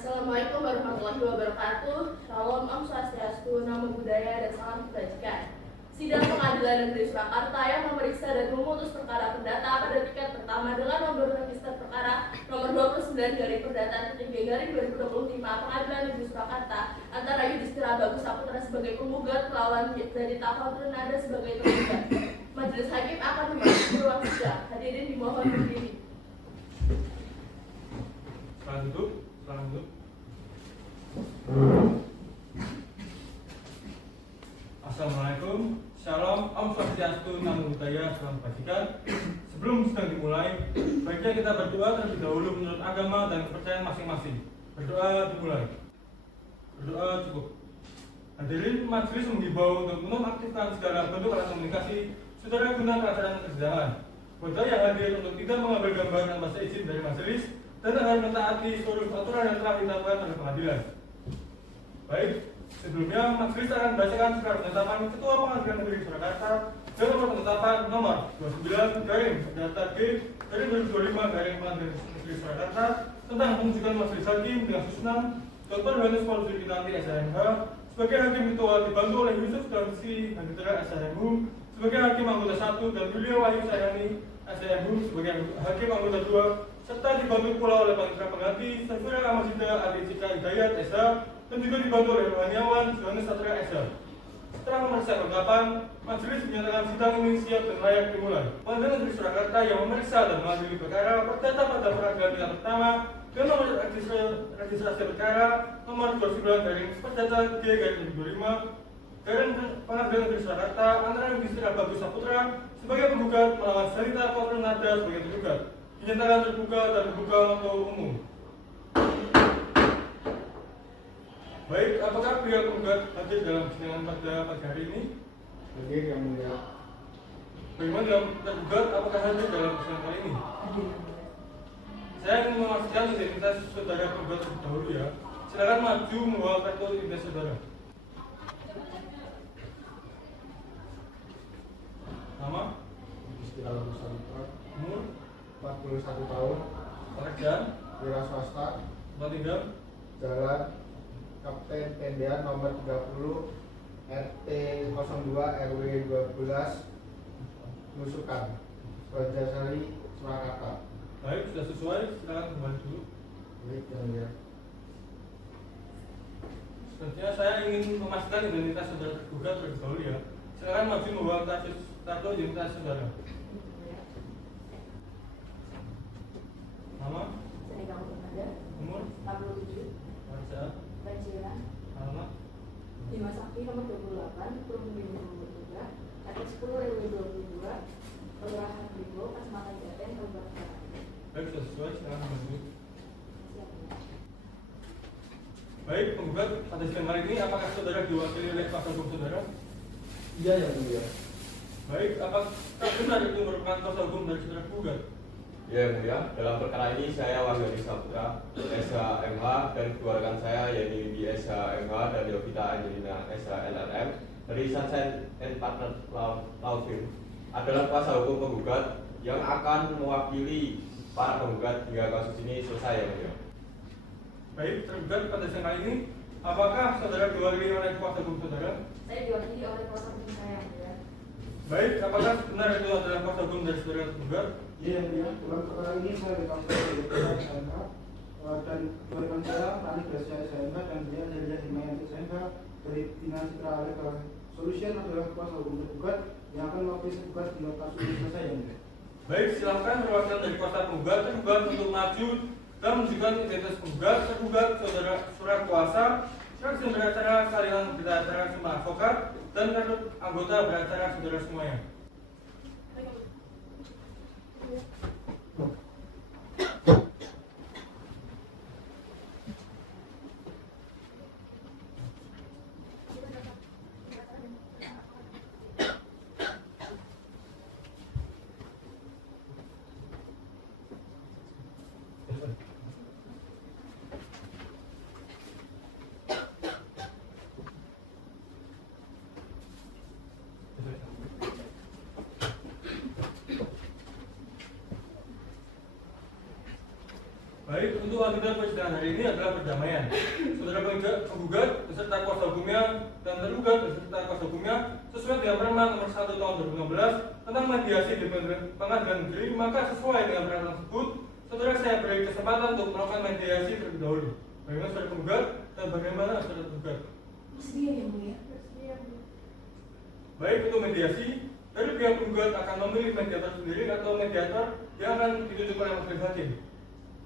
Assalamualaikum warahmatullahi wabarakatuh. Shalom, Om Swastiastu, Namo Buddhaya, dan salam kebajikan. Sidang Pengadilan Negeri Surakarta yang memeriksa dan memutus perkara perdata pada tingkat pertama dengan nomor register perkara nomor 29 dari Perdata Garing 2025 Pengadilan Negeri Surakarta antara Yudhistira Bagus Saputra sebagai penggugat melawan Zadita Khairun Nada sebagai tergugat. Majelis Hakim akan memasuki ruang sidang. Hadirin dimohon berdiri. Selamat duduk. Assalamualaikum, Shalom, Om Swastiastu, Namo Buddhaya, salam kebajikan. Sebelum sidang dimulai, baiknya kita berdoa terlebih dahulu menurut agama dan kepercayaan masing-masing. Berdoa dimulai. Berdoa cukup. Hadirin majelis menghimbau untuk menonaktifkan segala bentuk alat komunikasi saudara guna kelancaran persidangan. Bagi yang hadir untuk tidak mengambil gambar dan bahasa izin dari majelis dan akan mentaati seluruh aturan yang telah ditetapkan oleh pengadilan. Baik, sebelumnya majelis akan membacakan surat penetapan Ketua Pengadilan Negeri Surakarta dan nomor penetapan nomor 29/G/2025 Pengadilan Negeri Surakarta tentang penunjukan majelis hakim dengan susunan Dr. Yohanes Paul Zulkinanti SHMH sebagai hakim ketua dibantu oleh Yusuf Damsi Handitra SHMH sebagai hakim anggota 1 dan Yulia Wahyu Sayani SHMH sebagai hakim anggota 2 serta dibantu pula oleh Panitra Pengganti Safira Ramadita Adicika Hidayat SH dan juga dibantu oleh Rohaniawan Johannes Satria SH. Setelah memeriksa kelengkapan, majelis menyatakan sidang ini siap dan layak dimulai. Pengadilan Negeri Surakarta yang memeriksa dan mengadili perkara perdata pada peradilan tingkat pertama dengan nomor registrasi perkara nomor 29 Perdata G/2025 Pengadilan Negeri Surakarta antara Yudhistira Bagus Saputra sebagai penggugat melawan Zadita Khairun Nada sebagai tergugat dinyatakan terbuka dan terbuka untuk umum. Baik, apakah pihak penggugat hadir dalam persidangan pada pagi hari ini? Hadir yang mulia. Bagaimana dalam tergugat apakah hadir dalam persidangan kali ini? Saya ingin memastikan identitas saudara penggugat terlebih dahulu ya. Silakan maju membawa kartu identitas saudara. Nama? Yudhistira Bagus Saputra. Umur? 41 tahun. Pekerjaan? Wira swasta. Tempat tinggal? Jalan Kapten Tendean nomor 30 RT 02 RW 12 Nusukan Rajasari Surakarta. Baik, sudah sesuai. Silakan kembali dulu. Baik yang mulia. Selanjutnya saya ingin memastikan identitas saudara tergugat terlebih dahulu ya. Silakan maju membawa kartu identitas saudara. Nama? Zadita Khairun Nada, Umur? 47, Pekerjaan? pensiunan, Alamat? Dimas Sakti nomor 28, Perumda nomor 3, RT 10 RW 22, Kelurahan Brigo, Kecamatan Jaten, Kabupaten Klaten. Baik, sudah sesuai. Silakan kembali. Siap. Baik, penggugat pada sidang kali ini apakah saudara diwakili oleh kuasa hukum saudara? Iya yang mulia. Baik, apakah benar itu merupakan kuasa hukum dari saudara penggugat? Ya, yang mulia, dalam perkara ini saya Wahyudi Saputra, SHMH, dan kedua rekan saya yaitu di SHMH dan Yovita Angelina SHLRM dari Sunshine and Partner Law Firm adalah kuasa hukum penggugat yang akan mewakili para penggugat hingga kasus ini selesai, ya mulia. Baik, tergugat pada sidang kali ini apakah saudara diwakili oleh kuasa hukum saudara? Saya diwakili oleh kuasa hukum saya, ya. Baik, apakah benar itu adalah kuasa hukum dari saudara tergugat? Iya, yang mulia. Dalam perkara ini saya ditangkap oleh SHMH dan rekan saya Rani Gracia SHMH dan dia Delia Himayanti SHMH dari Dinas Citra Legal Solution adalah kuasa hukum tergugat yang akan mewakili tergugat hingga kasus ini selesai, yang mulia. Baik, silakan perwakilan dari kuasa penggugat tergugat untuk maju dan menunjukkan identitas penggugat tergugat saudara surat kuasa, surat izin beracara, salinan berita acara sumpah advokat, dan kartu anggota beracara saudara semuanya. untuk agenda persidangan hari ini adalah perdamaian. Saudara penggugat beserta kuasa hukumnya dan tergugat beserta kuasa hukumnya sesuai dengan Permen Nomor 1 Tahun 2016 tentang mediasi di Pengadilan Negeri, maka sesuai dengan peraturan tersebut, saudara saya beri kesempatan untuk melakukan mediasi terlebih dahulu. Bagaimana saudara penggugat dan bagaimana saudara tergugat? Bersedia yang mulia. Baik, untuk mediasi, dari pihak penggugat akan memilih mediator sendiri atau mediator yang akan ditunjuk oleh majelis hakim.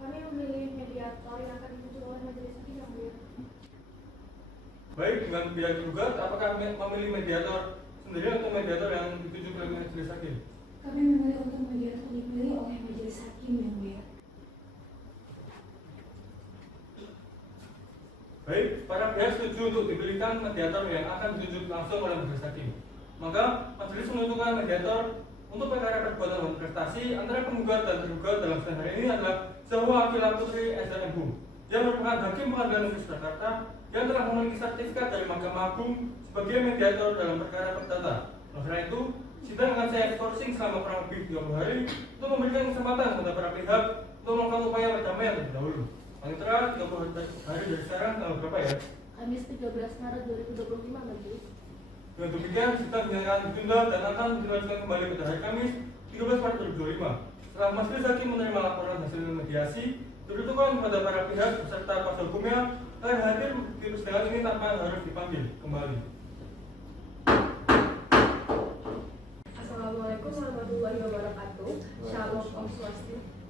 Kami memilih mediator yang akan ditunjuk oleh majelis hakim yang mulia. Baik, dengan pihak penggugat, apakah memilih mediator sendiri atau mediator yang ditunjuk oleh majelis hakim? Kami memilih untuk mediator dipilih oleh majelis hakim yang mulia. Baik, para pihak setuju untuk dipilihkan mediator yang akan ditunjuk langsung oleh majelis hakim. Maka, majelis menentukan mediator untuk perkara perbuatan dan prestasi antara penggugat dan tergugat dalam sidang hari ini adalah Zahwa Akila Putri SMU yang merupakan hakim Pengadilan Negeri Surakarta yang telah memiliki sertifikat dari Mahkamah Agung sebagai mediator dalam perkara perdata. Oleh karena itu, sidang akan saya skorsing selama kurang lebih 30 hari untuk memberikan kesempatan kepada para pihak untuk melakukan upaya perdamaian terlebih dahulu. Paling terakhir 30 hari dari sekarang tanggal berapa ya? Kamis 13 Maret 2025 majelis. Dengan demikian, sidang dinyatakan ditunda dan akan dilanjutkan kembali pada hari Kamis 13 Maret 2025. Setelah majelis hakim menerima laporan hasil mediasi, diberitahukan kepada para pihak beserta kuasa hukumnya agar hadir di persidangan ini tanpa harus dipanggil kembali. Assalamualaikum warahmatullahi wabarakatuh. Shalom,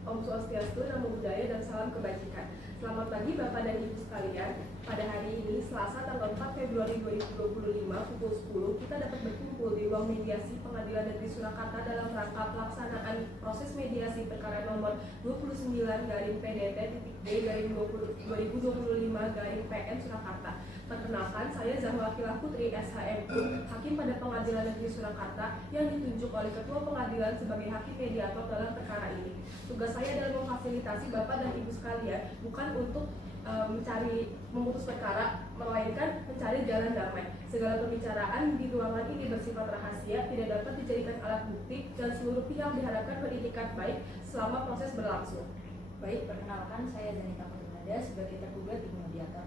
Om Swastiastu, Namo Buddhaya, dan salam kebajikan. Selamat pagi Bapak dan Ibu sekalian. Pada hari ini, Selasa tanggal 4 Februari 2025 pukul 10, kita dapat berkumpul di ruang mediasi Pengadilan Negeri Surakarta dalam rangka pelaksanaan proses mediasi perkara nomor 29-PDT-D-2025-PN Surakarta. Perkenalkan, saya Zahwa Akila Putri SHMU, Hakim pada Pengadilan Negeri Surakarta yang ditunjuk oleh Ketua Pengadilan sebagai hakim mediator dalam perkara ini. Tugas saya adalah memfasilitasi Bapak dan Ibu sekalian, bukan untuk memutus perkara, melainkan mencari jalan damai. Segala pembicaraan di ruangan ini bersifat rahasia, tidak dapat dijadikan alat bukti, dan seluruh pihak diharapkan beritikat baik selama proses berlangsung. Baik, perkenalkan saya Zanita Putrinada sebagai tergugat ibu mediator.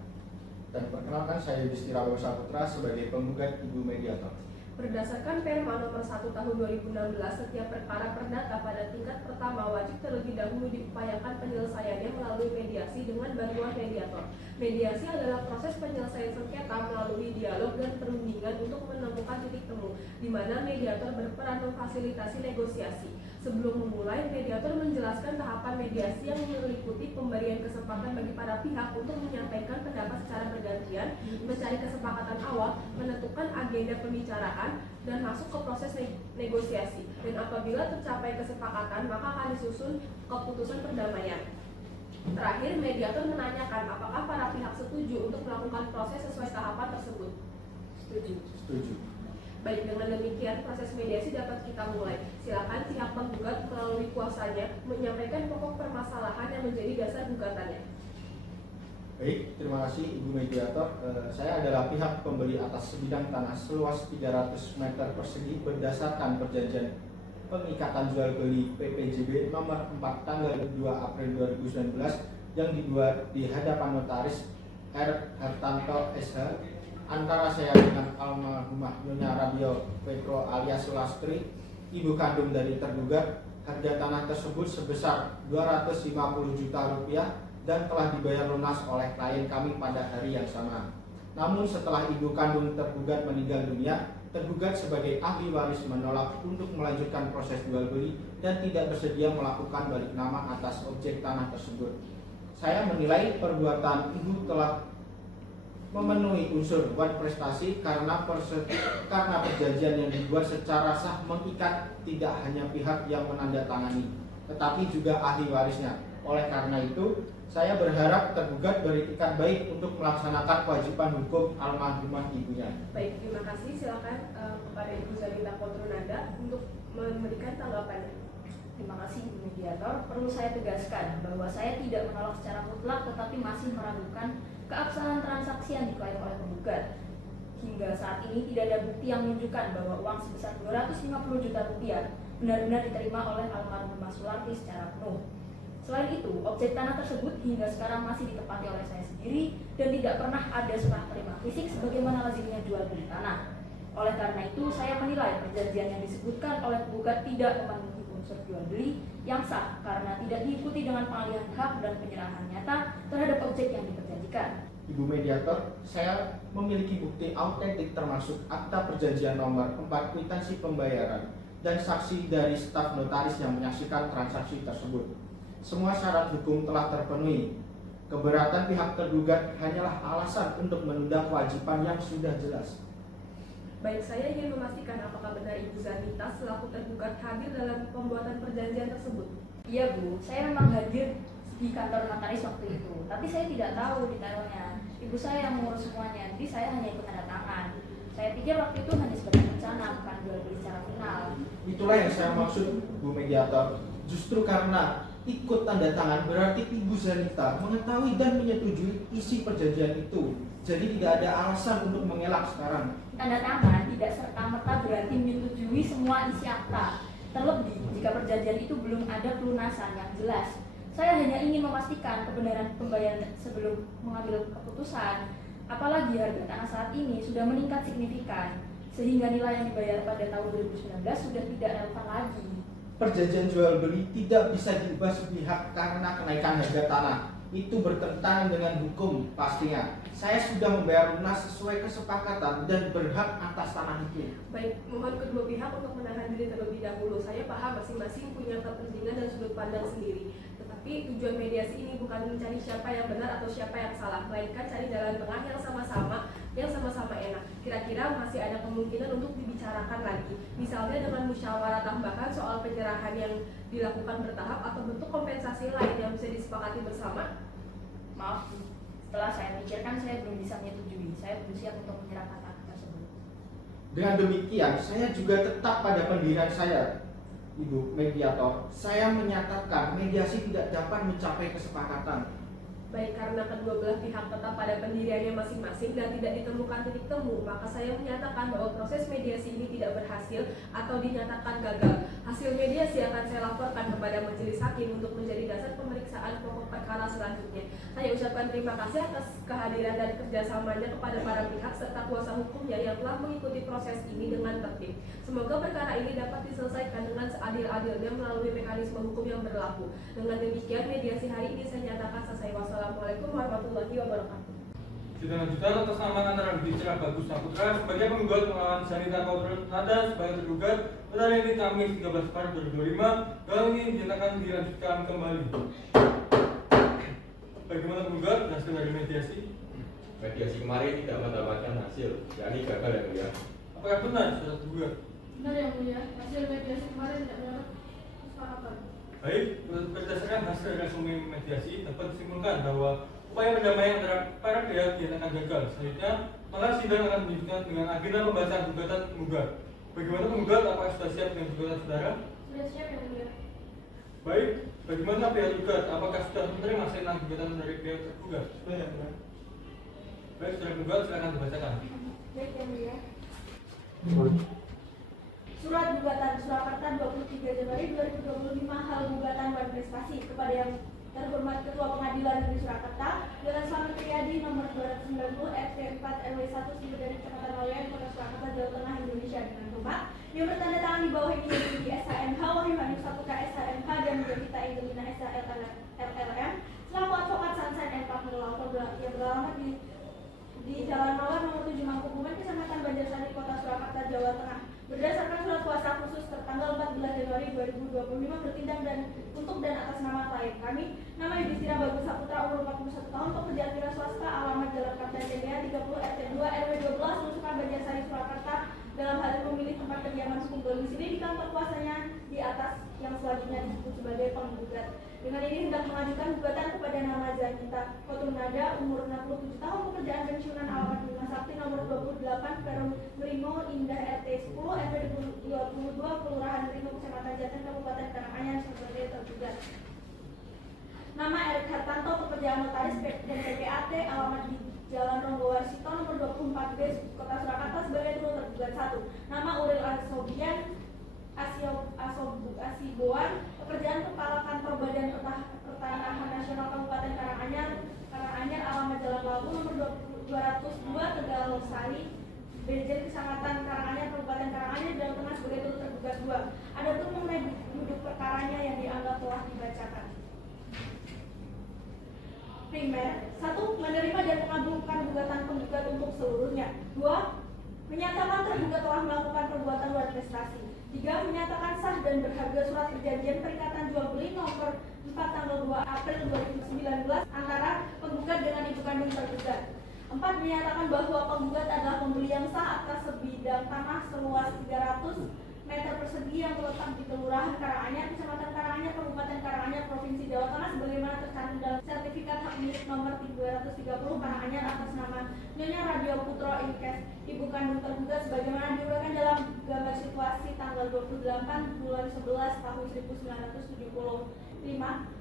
Dan perkenalkan saya Yudhistira Saputra sebagai penggugat ibu mediator. Berdasarkan Perma Nomor 1 Tahun 2016, setiap perkara perdata pada tingkat pertama wajib terlebih dahulu diupayakan penyelesaiannya melalui mediasi dengan bantuan mediator. Mediasi adalah proses penyelesaian sengketa melalui dialog dan perundingan untuk menemukan titik temu, di mana mediator berperan memfasilitasi negosiasi. Sebelum memulai, mediator menjelaskan tahapan mediasi yang meliputi pemberian kesempatan bagi para pihak untuk menyampaikan pendapat secara bergantian, mencari kesepakatan awal, menentukan agenda pembicaraan, dan masuk ke proses negosiasi. Dan apabila tercapai kesepakatan, maka akan disusun keputusan perdamaian. Terakhir, mediator menanyakan apakah para pihak setuju untuk melakukan proses sesuai tahapan tersebut. Setuju. Setuju. Baik, dengan demikian proses mediasi dapat kita mulai. Silakan pihak penggugat melalui kuasanya menyampaikan pokok permasalahan yang menjadi dasar gugatannya. Baik, terima kasih Ibu Mediator. Saya adalah pihak pembeli atas sebidang tanah seluas 300 meter persegi berdasarkan perjanjian pengikatan jual beli PPJB nomor 4 tanggal 2 April 2019 yang dibuat di hadapan notaris R. Hartanto SH antara saya dengan almarhumah Nyonya Radio Petro alias Sulastri, ibu kandung dari tergugat. Harga tanah tersebut sebesar 250 juta rupiah dan telah dibayar lunas oleh klien kami pada hari yang sama. Namun setelah ibu kandung tergugat meninggal dunia, tergugat sebagai ahli waris menolak untuk melanjutkan proses jual beli dan tidak bersedia melakukan balik nama atas objek tanah tersebut. Saya menilai perbuatan ibu telah memenuhi unsur buat prestasi karena perjanjian yang dibuat secara sah mengikat tidak hanya pihak yang menandatangani, tetapi juga ahli warisnya. Oleh karena itu, saya berharap tergugat beritikat baik untuk melaksanakan kewajiban hukum almarhumah ibunya. Baik, terima kasih. Silakan kepada Ibu Zanita Putrinada untuk memberikan tanggapannya. Terima kasih ibu mediator. Perlu saya tegaskan bahwa saya tidak menolak secara mutlak tetapi masih meragukan keabsahan transaksi yang diklaim oleh penggugat. Hingga saat ini tidak ada bukti yang menunjukkan bahwa uang sebesar 250 juta rupiah benar-benar diterima oleh almarhumah Sularti secara penuh. Selain itu, objek tanah tersebut hingga sekarang masih ditempati oleh saya sendiri dan tidak pernah ada serah terima fisik sebagaimana lazimnya jual beli tanah. Oleh karena itu, saya menilai perjanjian yang disebutkan oleh penggugat tidak memenuhi unsur jual beli yang sah karena tidak diikuti dengan pengalihan hak dan penyerahan nyata terhadap objek yang diperjanjikan. Ibu mediator, saya memiliki bukti autentik termasuk akta perjanjian nomor 4 kwitansi pembayaran dan saksi dari staf notaris yang menyaksikan transaksi tersebut. Semua syarat hukum telah terpenuhi. Keberatan pihak tergugat hanyalah alasan untuk menunda kewajiban yang sudah jelas. Baik, saya ingin memastikan apakah benar Ibu Zanita selaku tergugat hadir dalam pembuatan perjanjian tersebut. Iya Bu, saya memang hadir di kantor notaris waktu itu, tapi saya tidak tahu detailnya. Ibu saya yang mengurus semuanya, jadi saya hanya ikut tanda tangan. Saya pikir waktu itu hanya sebagai rencana, bukan jual beli secara final. Itulah yang saya maksud, Bu Mediator. Justru karena ikut tanda tangan berarti Ibu Zanita mengetahui dan menyetujui isi perjanjian itu. Jadi tidak ada alasan untuk mengelak sekarang. Tanda tangan tidak serta-merta berarti menyetujui semua isi akta. Terlebih jika perjanjian itu belum ada pelunasan yang jelas. Saya hanya ingin memastikan kebenaran pembayaran sebelum mengambil keputusan. Apalagi harga tanah saat ini sudah meningkat signifikan, sehingga nilai yang dibayar pada tahun 2019 sudah tidak relevan lagi. Perjanjian jual beli tidak bisa diubah sepihak karena kenaikan harga tanah. Itu bertentangan dengan hukum pastinya. Saya sudah membayar lunas sesuai kesepakatan dan berhak atas tanah itu. Baik, mohon kedua pihak untuk menahan diri terlebih dahulu. Saya paham masing-masing punya kepentingan dan sudut pandang sendiri. Tetapi tujuan mediasi ini bukan mencari siapa yang benar atau siapa yang salah, melainkan cari jalan tengah yang sama-sama enak. Kira-kira masih ada kemungkinan untuk dibicarakan lagi. Misalnya dengan musyawarah tambahan soal penyerahan yang dilakukan bertahap atau bentuk kompensasi lain yang bisa disepakati bersama. Maaf, setelah saya pikirkan saya belum bisa menyetujui. Saya belum siap untuk menyerahkan tanah tersebut. Dengan demikian, saya juga tetap pada pendirian saya. Ibu Mediator, saya menyatakan mediasi tidak dapat mencapai kesepakatan. Baik, karena kedua belah pihak tetap pada pendiriannya masing-masing dan tidak ditemukan titik temu, maka saya menyatakan bahwa proses mediasi ini tidak berhasil atau dinyatakan gagal. Hasil mediasi akan saya laporkan kepada majelis hakim untuk menjadi dasar pemeriksaan pokok perkara selanjutnya. Saya ucapkan terima kasih atas kehadiran dan kerjasamanya kepada para pihak serta kuasa hukumnya yang telah mengikuti proses ini dengan tertib. Semoga perkara ini dapat diselesaikan dengan seadil-adilnya melalui mekanisme hukum yang berlaku. Dengan demikian, mediasi hari ini saya nyatakan selesai. Wassalamualaikum warahmatullahi wabarakatuh. Sidang lanjutan atas nama antara Bicara Bagus Saputra sebagai penggugat melawan Zanita Nada sebagai tergugat pada hari ini Kamis 13 Maret 2025. Dalam ini dinyatakan dilanjutkan kembali. Bagaimana penggugat hasil dari mediasi? Mediasi kemarin tidak mendapatkan hasil, yakni gagal ya mulia. Apakah benar saudara tergugat? Benar yang mulia, hasil mediasi kemarin tidak mendapat kesepakatan. Baik, berdasarkan hasil resume mediasi dapat disimpulkan bahwa upaya perdamaian antara para pihak dinyatakan gagal. Selanjutnya, maka sidang akan dilanjutkan dengan agenda pembahasan gugatan penggugat. Bagaimana penggugat? Apakah sudah siap dengan gugatan saudara? Sudah siap yang mulia. Baik, bagaimana pihak tergugat? Apakah sudah menerima senang gugatan dari pihak tergugat? Sudah ya, Tuan. Baik, saudara penggugat silakan dibacakan. Baik yang mulia. Surat Gugatan Surakarta 23 Januari 2025 hal gugatan dan prestasi kepada yang terhormat Ketua Pengadilan Negeri Surakarta dengan Slamet Riyadi nomor 290 RT 4 RW 1 Sumber dari Kecamatan Laweyan Kota Surakarta Jawa Tengah Indonesia dengan hormat yang bertanda tangan di bawah ini di SHMH Wahyu Hanif Saputra SHMH dan Yovita Angelina SHLRM selaku advokat Sunshine and Partner Law yang beralamat di Jalan Mawar nomor 7 Mangkubumen Kecamatan Banjarsari Kota Surakarta Jawa Tengah. Berdasarkan surat kuasa khusus tertanggal 14 Januari 2025 bertindak dan untuk dan atas nama klien kami, nama Yudhistira Bagus Saputra umur 41 tahun, pekerjaan wira swasta, alamat Jalan Kapten TDA 30 RT 2 RW 12 Nusukan Banjarsari Surakarta. Dalam hal memilih tempat kediaman sekumpulan di sini di kantor kuasanya di atas yang selanjutnya disebut sebagai penggugat. Dengan ini hendak mengajukan gugatan kepada nama Zanita Nada umur 67 tahun, pekerjaan pensiunan, alamat Bima Sakti nomor 28 Perum Merino Indah RT 10 RW 22 Kelurahan Merino Kecamatan Jaten Kabupaten Karanganyar sebagai tergugat. Nama Erik Hartanto, pekerjaan notaris dan PPAT, alamat di Jalan Ronggowarsito nomor 24B Kota Surakarta sebagai tergugat 1. Nama Uril Asiboan, pekerjaan kepala kantor Badan Pertanahan Nasional Kabupaten Karanganyar, alamat Jalan Labu nomor 202 Tegal Sari, Bejen Kecamatan Karanganyar, Kabupaten Karanganyar, dan Tengah sebagai turut tergugat 2. Adapun mengenai duduk perkaranya yang dianggap telah dibacakan. Primer, 1. Menerima dan mengabulkan gugatan penggugat untuk seluruhnya. 2. Menyatakan tergugat telah melakukan perbuatan luar prestasi. 3. Menyatakan sah dan berharga surat perjanjian perikatan jual beli nomor 4 tanggal 2 April 2019 antara penggugat dengan ibu kandung tergugat. 4. Menyatakan bahwa penggugat adalah pembeli yang sah atas sebidang tanah seluas 300 meter persegi yang terletak di Kelurahan Karanganyar, Kecamatan Karanganyar, Kabupaten Karanganyar, Provinsi Jawa Tengah sebagaimana tercantum dalam sertifikat hak milik nomor 330 Karanganyar atas nama Nyonya Radio Putro Inkes, ibu kandung tergugat sebagaimana diuraikan dalam gambar situasi tanggal 28 bulan 11 tahun 1975.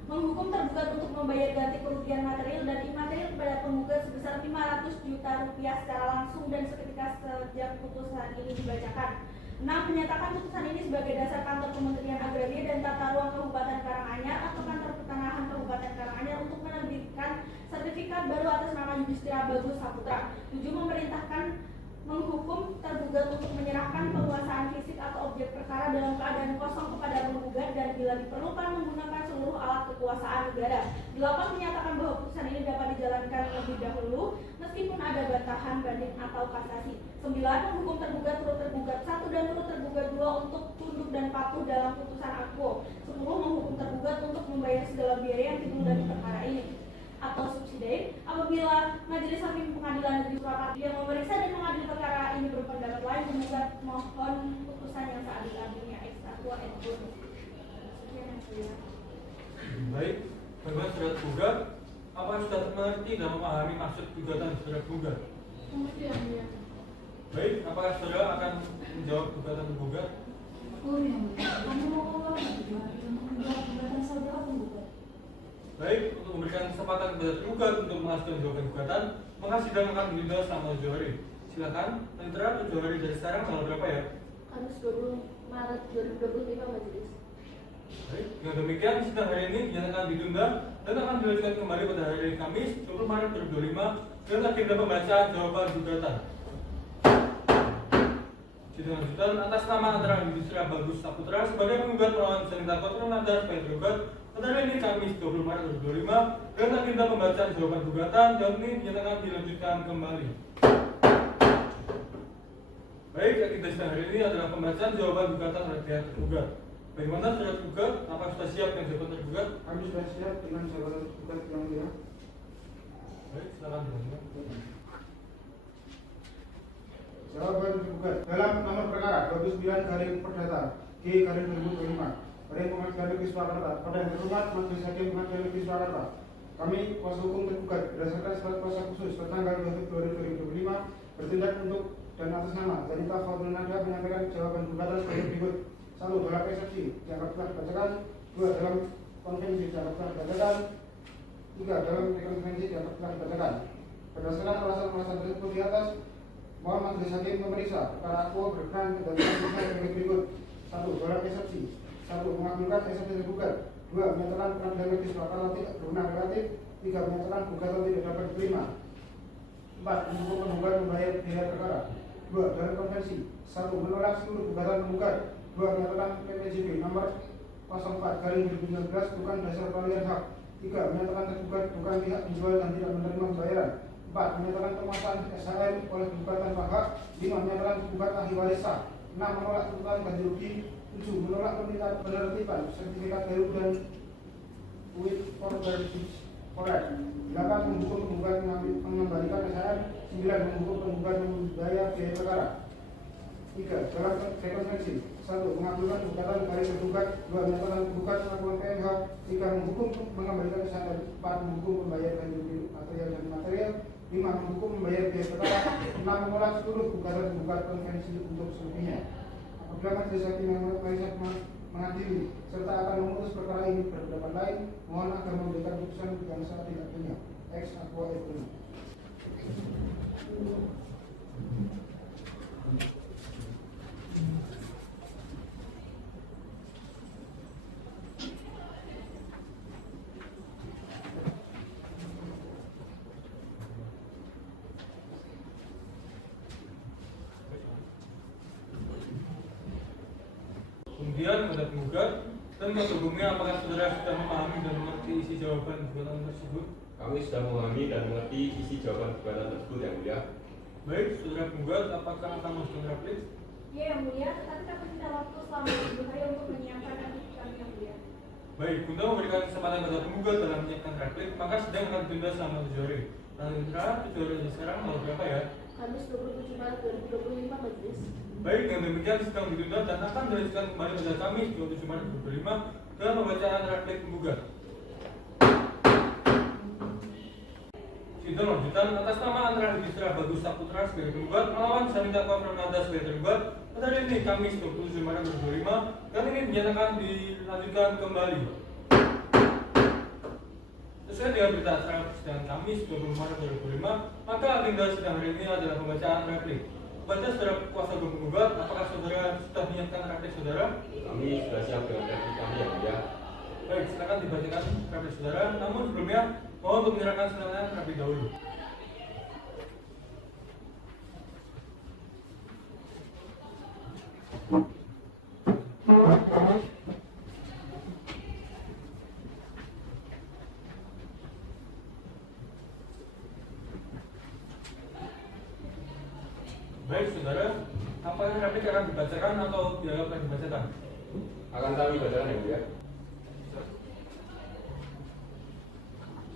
Menghukum tergugat untuk membayar ganti kerugian material dan imaterial kepada penggugat sebesar 500 juta rupiah secara langsung dan seketika sejak putusan ini dibacakan. 6. Menyatakan putusan ini sebagai dasar kantor Kementerian Agraria dan Tata Ruang Kabupaten Karanganyar atau kantor Pertanahan Kabupaten Karanganyar untuk menerbitkan sertifikat baru atas nama Yudhistira Bagus Saputra. 7. Memerintahkan menghukum tergugat untuk menyerahkan penguasaan fisik atau objek perkara dalam keadaan kosong kepada penggugat dan bila diperlukan menggunakan seluruh alat kekuasaan negara. 8. Menyatakan bahwa putusan ini dapat dijalankan lebih dahulu meskipun ada bantahan banding atau kasasi. 9. Menghukum tergugat turut tergugat 1 dan turut tergugat 2 untuk tunduk dan patuh dalam putusan akuo. 10. Menghukum tergugat untuk membayar segala biaya yang timbul dari perkara ini atau subsidi apabila Majelis Hakim Pengadilan Negeri Surakarta yang memeriksa dan mengadili perkara ini berpendapat lain menggugat mohon putusan yang seadil-adilnya ex aqua et bon. Baik, bagaimana saudara tergugat? Apakah sudah mengerti dan memahami maksud gugatan saudara tergugat? Mengerti yang mulia. Baik, apakah saudara akan menjawab gugatan tergugat? Oh yang mulia, kamu mau menjawab gugatan saudara penggugat? Baik, untuk memberikan kesempatan kepada tergugat untuk mengajukan jawaban gugatan, maka sidang akan ditunda selama 7 hari. Silakan, panitera 7 hari dari sekarang tanggal berapa ya? Kamis 20 Maret 2025 Majelis. Baik, dengan demikian sidang hari ini dinyatakan ditunda dan akan dilanjutkan kembali pada hari Kamis 20 Maret 2025 dengan agenda pembacaan jawaban gugatan. Sidang lanjutan atas nama antara Yudhistira Bagus Saputra sebagai penggugat melawan Sanita Kotrong Nadar sebagai tergugat pada hari ini Kamis 20 Maret 2025 dengan agenda pembacaan jawaban gugatan dan ini dinyatakan dilanjutkan kembali. Baik, agenda sidang hari ini adalah pembacaan jawaban gugatan oleh pihak tergugat. Bagaimana saudara tergugat? Apakah sudah siap dengan jawaban tergugat? Kami sudah siap dengan jawaban tergugat yang mulia. Baik, silakan dilanjutkan. Jawaban tergugat dalam nomor perkara 29 Perdata G 2025 dari Pengadilan Negeri Surakarta pada yang terhormat Majelis Hakim Pengadilan Negeri Surakarta, kami kuasa hukum tergugat berdasarkan surat kuasa khusus tertanggal 20 2025 bertindak untuk dan atas nama Sanita Kotrong Nadar menyampaikan jawaban gugatan sebagai berikut. 1. Dalam eksepsi dianggap telah dibacakan. 2. Dalam konvensi dianggap telah dibacakan. 3. Dalam rekonvensi dianggap telah dibacakan. Berdasarkan alasan-alasan tersebut di atas, mohon Majelis Hakim memeriksa perkara akuo berkenan ketentuan sebagai berikut. 1. Dalam eksepsi 1. Mengabulkan eksepsi tergugat. 2. Menyatakan Pengadilan Negeri Surakarta tidak berwenang relatif. 3. Menyatakan gugatan tidak dapat diterima. 4. Menghukum penggugat membayar biaya perkara. 2. Dalam konvensi 1. Menolak seluruh gugatan penggugat. 2. Menyatakan PPJB nomor 04/2019 bukan dasar pengalihan hak. 3. Menyatakan tergugat bukan pihak penjual dan tidak menerima pembayaran. 4. Menyatakan penguasaan SHM oleh penggugat tanpa hak. 5. Menyatakan penggugat ahli waris sah. 6. Menolak tuntutan ganti rugi. 7. Menolak permintaan penertiban sertifikat baru dan with order korek. 8. Menghukum penggugat mengembalikan SHM. 9. Menghukum penggugat membayar biaya perkara. 3. Dalam rekonvensi 1. Mengabulkan gugatan dari tergugat. 2. Menyatakan penggugat melakukan PMH. 3. Menghukum mengembalikan SHM. 4. Menghukum membayar ganti rugi material dan material. 5. Menghukum membayar biaya perkara. 6. Menolak seluruh gugatan penggugat konvensi untuk selebihnya. Apabila Majelis Hakim yang mengadili serta akan memutus perkara ini berpendapat lain, mohon agar memberikan putusan yang seadil-adilnya. Ex aqua et bon. kemudian kepada penggugat, dan sebelumnya apakah saudara sudah memahami dan mengerti isi jawaban gugatan tersebut? Kami sudah memahami dan mengerti isi jawaban gugatan tersebut yang mulia. Baik, saudara penggugat, apakah kamu sudah teraplik? Iya yang mulia, tetapi kami minta waktu selama 2 hari untuk menyiapkan replik kami yang mulia. Baik, untuk memberikan kesempatan kepada penggugat dalam menyiapkan replik, maka sidang akan ditunda selama 7 hari. Panitera, 7 hari sekarang tanggal berapa ya? Kamis 27 Maret 2025 majelis. Baik, dengan demikian sidang ditunda dan akan dilanjutkan kembali pada Kamis 27 Maret 2025 dengan pembacaan replik penggugat. Sidang lanjutan atas nama Antara Registra Bagus Saputra sebagai penggugat melawan Sanita Prananda sebagai tergugat pada hari ini Kamis 27 Maret 2025 dan ini dinyatakan dilanjutkan kembali. Sesuai dengan berita acara persidangan Kamis 20 Maret 2025, maka agenda sidang hari ini adalah pembacaan replik. Kepada saudara kuasa hukum penggugat, apakah saudara sudah menyiapkan replik saudara? Kami sudah siap dengan replik kami yang mulia. Baik, silakan dibacakan replik saudara. Namun sebelumnya, mohon untuk menyerahkan senangannya terlebih dahulu. Baik, saudara. Apakah replik akan dibacakan atau tidak akan dibacakan? Akan kami bacakan yang mulia.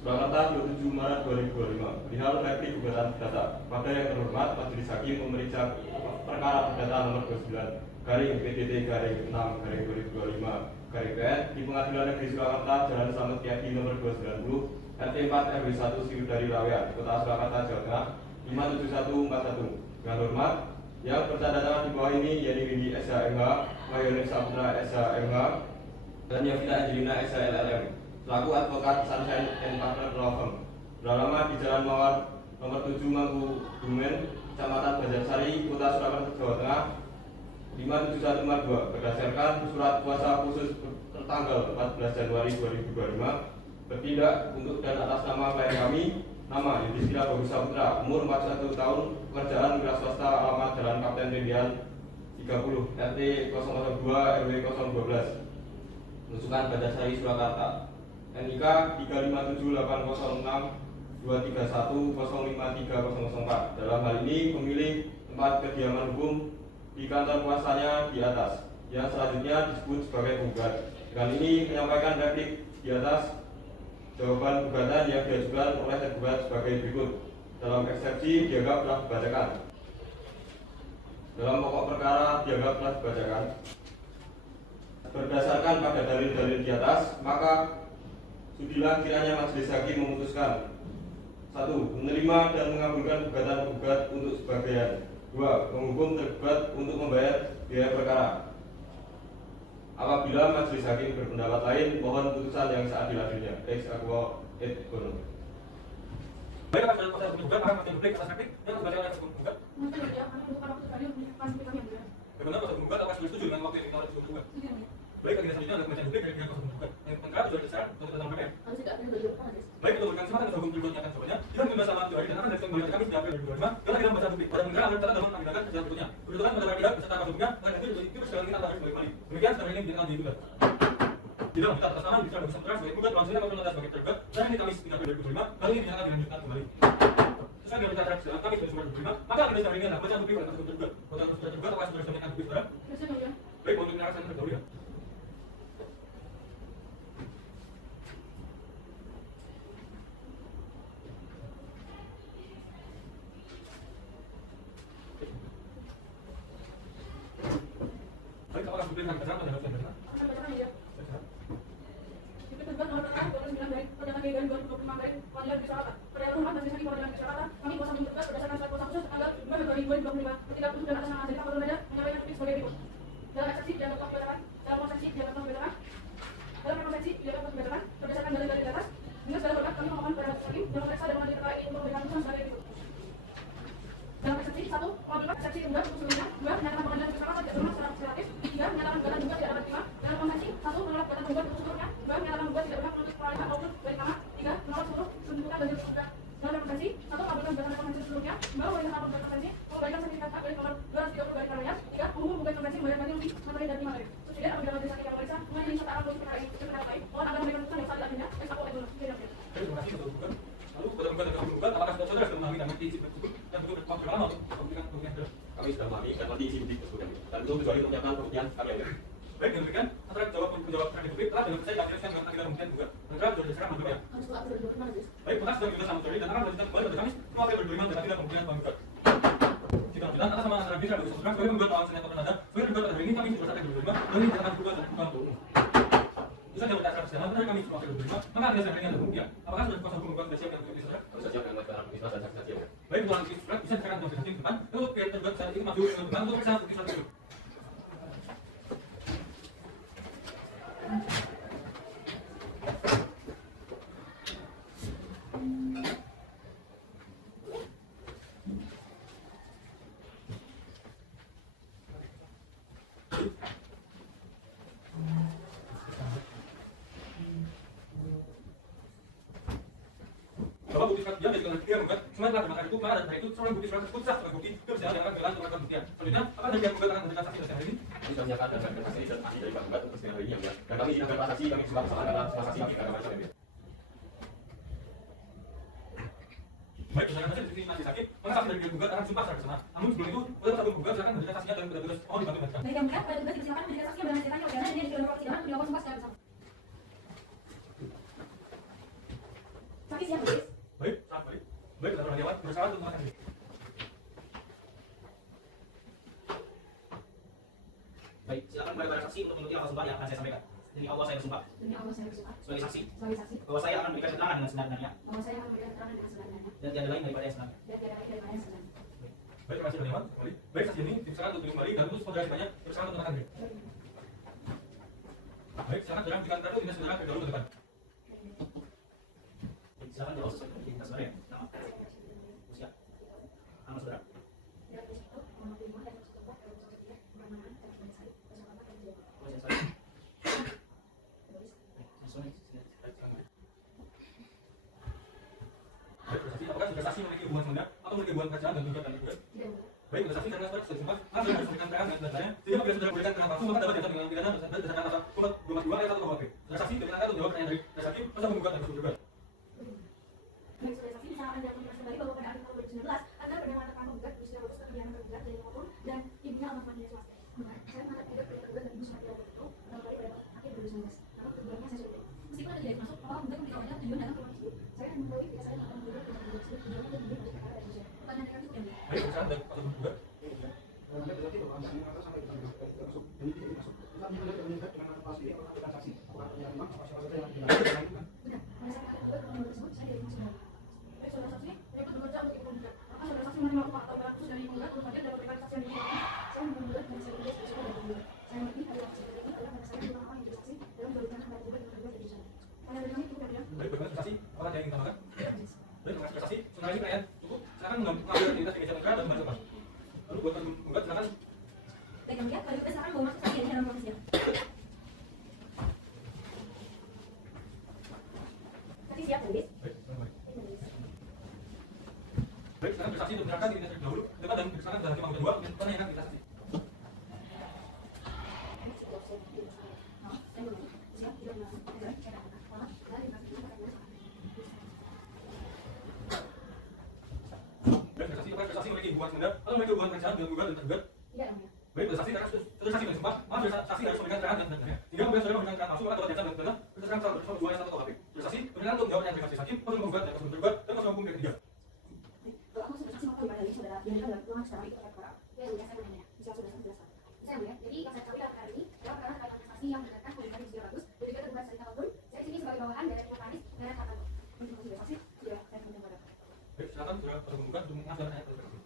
Surakarta 27 Maret 2025. Perihal replik gugatan perdata. Pada yang terhormat, Majelis Hakim memeriksa perkara perdata nomor 29 garing PDT garing 6 garing 2025 garing PN di Pengadilan Negeri Surakarta Jalan Slamet Riyadi nomor 290 RT 4 RW 1 Sriwidari Rawean, Kota Surakarta, Jawa Tengah 57141. Dengan hormat, yang bertanda tangan di bawah ini yaitu Windy SHMH, Mayones Saputra SHMH, dan Yovita Angelina SHLLM selaku advokat Sunshine and Partner Law Firm beralamat di Jalan Mawar nomor 7 Mangku Dumen, Kecamatan Banjarsari, Kota Surakarta, Jawa Tengah 57142 berdasarkan surat kuasa khusus tertanggal 14 Januari 2025 bertindak untuk dan atas nama klien kami, nama Yudhistira Bagus Saputra, umur 41 tahun, pekerjaan wira swasta, alamat Jalan Kapten Tendian 30 RT 002 RW 012 Nusukan Banjarsari, Surakarta, NIK 3578623105304. Dalam hal ini pemilih tempat kediaman hukum di kantor kuasanya di atas, yang selanjutnya disebut sebagai penggugat. Dengan ini menyampaikan replik di atas jawaban gugatan yang diajukan oleh tergugat sebagai berikut. Dalam eksepsi dianggap telah dibacakan. Dalam pokok perkara dianggap telah dibacakan. Berdasarkan pada dalil-dalil di atas, maka sudilah kiranya Majelis Hakim memutuskan 1. Menerima dan mengabulkan gugatan penggugat untuk sebagian. 2. Menghukum tergugat untuk membayar biaya perkara. Apabila Majelis Hakim berpendapat lain, mohon putusan yang seadil-adilnya. Ex aequo et bono. Baik, akan dalam proses penggugat akan publik atas replik yang dibacakan oleh sebelum penggugat. Mungkin ya, untuk waktu tadi untuk kami yang mulia. Bagaimana proses penggugat apakah sudah setuju dengan waktu yang ditawarkan sebelum penggugat? Setuju, yang mulia. Baik, agenda selanjutnya adalah pembacaan publik dari pihak kuasa penggugat. Yang perkara sudah diserahkan untuk tentang PPM. Kami tidak akan menunjukkan majelis. Baik, untuk berikan kesempatan kepada hukum penggugat menyatakan jawabannya. Kita menunda selama 2 hari dan akan dilanjutkan kembali pada Kamis 3 April 2025 dengan agenda pembacaan publik. Pada perkara akan tercatat dalam agendakan secara berikutnya. Kedudukan pada pihak beserta kuasa hukumnya akan hadir untuk itu persidangan kita akan harus kembali. Demikian sidang ini dinyatakan ditunda. Sidang kita atas nama Yudhistira Bagus Saputra sebagai penggugat melawan Sanita Prananda sebagai tergugat dan ini Kamis 3 April 2025 kali ini dinyatakan dilanjutkan kembali. Sesuai dengan berita acara persidangan Kamis 2025, maka agenda sidang ini adalah pembacaan publik pada kasus tergugat. Pada kasus tergugat apakah sudah disampaikan publik saudara? Setuju, yang mulia. Baik, untuk menyerahkan terlebih dahulu ya. Baik, apakah publik akan berkenan pada kasus yang berkenan? Akan bacakan yang mulia. Tergugat nomor perkara 29 garing perdata garing 2025 garing Pengadilan Negeri Surakarta. Perihal rumah Majelis Hakim Pengadilan Negeri Surakarta, kami kuasa hukum tergugat berdasarkan surat kuasa khusus tanggal 2 Februari 2025 bertindak untuk dan atas nama Sanita Prananda menyampaikan publik sebagai berikut. Dalam eksepsi dianggap telah dibacakan, dalam konsensi dianggap telah dibacakan, dalam konsensi dianggap telah dibacakan berdasarkan dalil-dalil di atas. Dengan segala hormat kami memohon kepada Majelis Hakim yang memeriksa dan mengadili perkara ini untuk memberikan putusan sebagai berikut. Dalam eksepsi 1. Mengabulkan eksepsi tunggal untuk sebelumnya. 2. Menyatakan Pengadilan Negeri Surakarta tidak berwenang secara legislatif. 3. Menyatakan gugatan tunggal tidak dapat diterima. Dalam konvensi 1. Menolak gugatan tunggal untuk seluruhnya. 2. Menyatakan gugatan tidak berhak menuntut peralihan maupun balik nama. 3. Menolak seluruh tuntutan dan tuntutan. Dalam konvensi 1. Mengabulkan gugatan konvensi sebelumnya. 2. Mengabulkan gugatan konvensi. Mengabulkan sertifikat hak garis nomor 230 garis Rawean. 3. Mengumumkan konvensi membayar ganti rugi materi dan timah garis. Subsidi apabila majelis waktu berapa lama untuk memberikan pembuktian saudara? Kami sudah memahami dan nanti isi bukti tersebut dan itu kecuali untuk menyiapkan pembuktian kami yang lain. Baik, yang demikian antara penjawab terhadap publik telah dalam saya diakhirkan dengan agenda pembuktian juga. Saudara sudah diserahkan belum ya? Harus keluar dari dua kemarin, Gus. Baik, berkas sudah kita sama saudari dan akan dilanjutkan kembali pada Kamis 5 April 2005 dengan agenda pembuktian penggugat. Sidang lanjutan atas nama Saudara Bisa Agus Saudara sebagai penggugat lawan Senator Penanda sebagai tergugat pada hari ini Kamis 21 April 2005 dan dinyatakan bergugat dan bukan untuk umum. Bisa jawab atas persidangan pada Kamis 5 April 2005 maka ada sidang ringan dan pembuktian. Apakah sudah kuasa hukum penggugat sudah siap dengan bukti saudara? Kami sudah siap dengan keterangan bukti dan saksi yang Baik, untuk bukti saudara bisa diserahkan untuk saksi depan untuk pihak tergugat saat ini maju dengan depan untuk periksa bukti saudara itu. Bahwa bukti surat dia dengan dia menggugat semuanya telah bermakna cukup, maka dari itu seorang bukti surat tersebut sah sebagai bukti ke persidangan yang akan berjalan untuk melakukan buktian. Selanjutnya, apakah dari pihak menggugat akan memberikan saksi pada hari ini? kami sudah menyiapkan dan memberikan saksi dan ahli dari penggugat untuk persidangan hari ini yang mulia. Dan kami sidang saksi kami juga bersama dengan saksi kami karena mereka yang Baik, berdasarkan hasil diskusi majelis hakim, maka saksi dari pihak menggugat akan sumpah secara bersama. Namun sebelum itu, oleh satu penggugat silakan memberikan saksinya dan bertugas mohon dibantu membacakan. Baik, yang mulia, pada tugas disilakan memberikan saksi yang berdasarkan karena ini di dalam ruang persidangan beliau sumpah secara bersama. Saksi siap, Gus. Baik, selamat balik. Baik, Saudara Dewan, berusaha untuk mengatakan diri. Baik, silakan kepada para saksi untuk mengikuti apa sumpah yang akan saya sampaikan. Demi Allah saya bersumpah Demi Allah saya bersumpah sebagai saksi sebagai saksi bahwa saya akan memberikan keterangan dengan sebenarnya bahwa saya akan memberikan keterangan dengan sebenarnya dan tiada lain daripada yang sebenarnya. dan tiada lain daripada yang sebenarnya. Baik, terima kasih Saudara Dewan. Kembali. Baik, saksi ini dipersilakan untuk duduk kembali dan untuk saudara semuanya berusaha untuk mengatakan diri. Baik, silakan saudara berikan kartu tidak saudara ke dahulu ke depan. Baik, silakan jawab sesuai dengan identitas saudara ya. Nama, usia, nama saudara. Usia saudara. Baik, saksi, apakah saudara saksi memiliki hubungan sebenarnya atau memiliki hubungan kerjaan dan tuntutan juga? Baik, saudara saksi karena saudara sudah sumpah, maka saudara harus memberikan keterangan dengan sebenarnya sehingga apabila saudara memberikan keterangan palsu maka dapat diancam dengan pidana berdasarkan pasal 242 ayat 1 KUHP. Saudara saksi dipersilakan untuk menjawab pertanyaan dari saudara saksi pasal penggugat dan juga. Baik, saudara saksi bisa Anda konfirmasi kembali bahwa pada April 2019 Anda bernama rekan penggugat berusia lulus kekediaman tergugat dari maupun dan ibunya amat mandiri swasta. Benar, saya menghadap tidak tergugat dan surat yang itu kembali pada akhir 2019. Namun keduanya saya sudah meskipun ada tidak masuk, bahwa penggugat memberitahunya tujuan datang ke rumah tersebut. Saya akan mengetahui ketika saya melakukan penggugat dengan penggugat tersebut tujuannya dan lebih dari perkara dan usia. Pertanyaan yang cukup yang mulia. Baik, berusaha dan pasal penggugat. Anda berarti bahwa Anda mengatakan sampai kita masuk jadi tidak masuk. Kita melihat dan melihat dengan informasi yang mengatakan saksi. Apakah yang memang apa siapa saja yang dilakukan? Benar, pada saat melakukan penggugat tersebut saya dari masuk. Baik, saudara saksi, dapat bekerja untuk ibu penggugat. Apakah saudara saksi menerima upah atau barang khusus dari penggugat untuk hadir dalam pernikahan saksi yang dilakukan? Saya menggugat dan saya bekerja sebagai dari penggugat. Saya mengerti adalah saksi dari adalah pada saya tentang apa yang jadi saksi dalam perbincangan antara penggugat dan penggugat dari sana. Pada dari kami cukup yang mulia. Baik, bagaimana saksi? Apakah ada yang ingin tambahkan? Baik, terima kasih saksi. Sebenarnya ini pertanyaan cukup. Silakan mengambil identitas meja negara dan membacakan. Lalu buat penggugat silakan. Baik, yang mulia, pada tugas silakan bawa masuk saksi yang di dalam ruang sidang. Saksi siap, Gus. Baik, baik. Baik, silakan bersaksi untuk menyerahkan identitas terlebih dahulu. Depan dan bersaksi pada hakim anggota 2 untuk menanyakan identitas saksi. Baik, bersaksi apakah bersaksi memiliki hubungan sebenarnya atau memiliki hubungan kerjaan dengan penggugat dan tergugat? Tidak, yang mulia. Baik, bersaksi karena saudara saksi bersumpah, maka saksi harus memberikan keterangan dan sebenarnya. Jika kemudian saudara memberikan keterangan palsu maka dapat diancam dengan pidana berdasarkan pasal 242 ayat 1 KUHP. Bersaksi berkenan untuk menjawab pertanyaan dari majelis hakim, pasal penggugat dan pasal tergugat dan pasal hukum yang ketiga. Kalau aku sudah saksi maka ibadah ini saudara dihadirkan dalam ruangan secara itu terkait perkara. Ya, yang mulia, saya menanya. Bisa saudara jelaskan. Saya mulia, jadi yang saya ketahui dalam perkara ini adalah perkara terkait prestasi yang melibatkan pemerintahan Yusuf Bagus dan juga tergugat Salih Kapal. Saya di sini sebagai bawahan dari Timur Manis dan Kapal. Untuk saudara saksi, sudah saya kemudian pada. Baik, silakan saudara pasal penggugat untuk mengajukan pertanyaan dari saksi.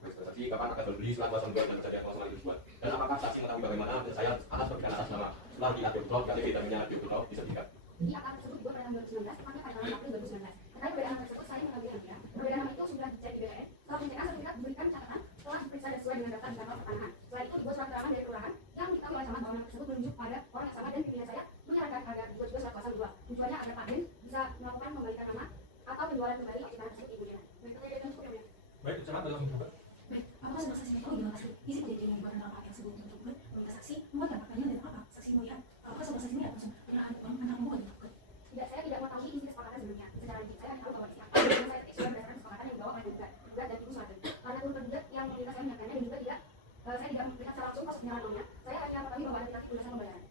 Baik, saudara saksi kapan akan berbeli setelah kuasa penggugat dan kejadian kosongan itu dibuat? Dan apakah saksi mengetahui bagaimana saya atas perpindahan atas nama setelah di Adio Pulau, KTP dan minyak Adio Pulau disertifikat? Jadi akta tersebut dibuat pada tahun 2019, tepatnya pada tanggal April 2019. Terkait perbedaan nama tersebut, saya mengetahui yang mulia. Perbedaan nama itu sudah dicek di BPN. Setelah pengecekan sertifikat diberikan catatan telah diperiksa dan sesuai dengan data di kantor pertanahan. Setelah itu dibuat surat keterangan dari kelurahan yang diketahui oleh camat bahwa nama tersebut menunjuk pada orang yang sama dan pimpinan saya menyarankan agar dibuat juga surat kuasa 2. Tujuannya agar Pak Den bisa melakukan pembalikan nama atau penjualan kembali akta tersebut ibunya. Baik, pertanyaan yang cukup yang mulia. Baik, silakan pada pasal penggugat. Baik, apakah saudara saksi tahu gimana pasti isi kejadian yang dibuat dalam akta tersebut untuk meminta saksi membuat faktanya dan apa saksi melihat apakah saudara saksi melihat langsung pernyataan uang anak membuat dilakukan? Tidak, saya tidak mengetahui isi kesepakatan sebelumnya. Secara rinci saya hanya tahu bahwa isi akta yang saya ketik sudah berdasarkan kesepakatan yang dibawa oleh penggugat dan ibu suatu. Karena pun yang meminta saya menyatakannya dan juga tidak saya tidak memberikan secara langsung proses penyerahan uangnya. Saya hanya mengetahui bahwa ada identitas pelunasan pembayaran.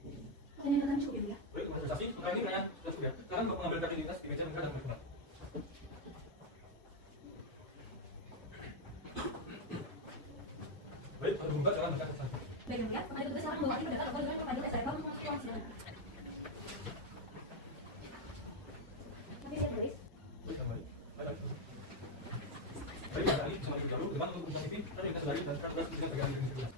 Pertanyaan kami cukup ya. Baik, terima kasih. Maka ini pertanyaan sudah. Sekarang untuk mengambil kartu identitas di meja negara dan berkenal. Baik, kalau dibuka jangan dekat saja. Baik, ya. Maka itu sekarang bahwa ini mendapat atau dengan kepada saya bang memasuki silakan. Nanti saya tulis. Baik, kembali. Baik, kali cuma di dulu. Dengan untuk urusan ini, kartu identitas dari dan kartu identitas bagi ahli negara.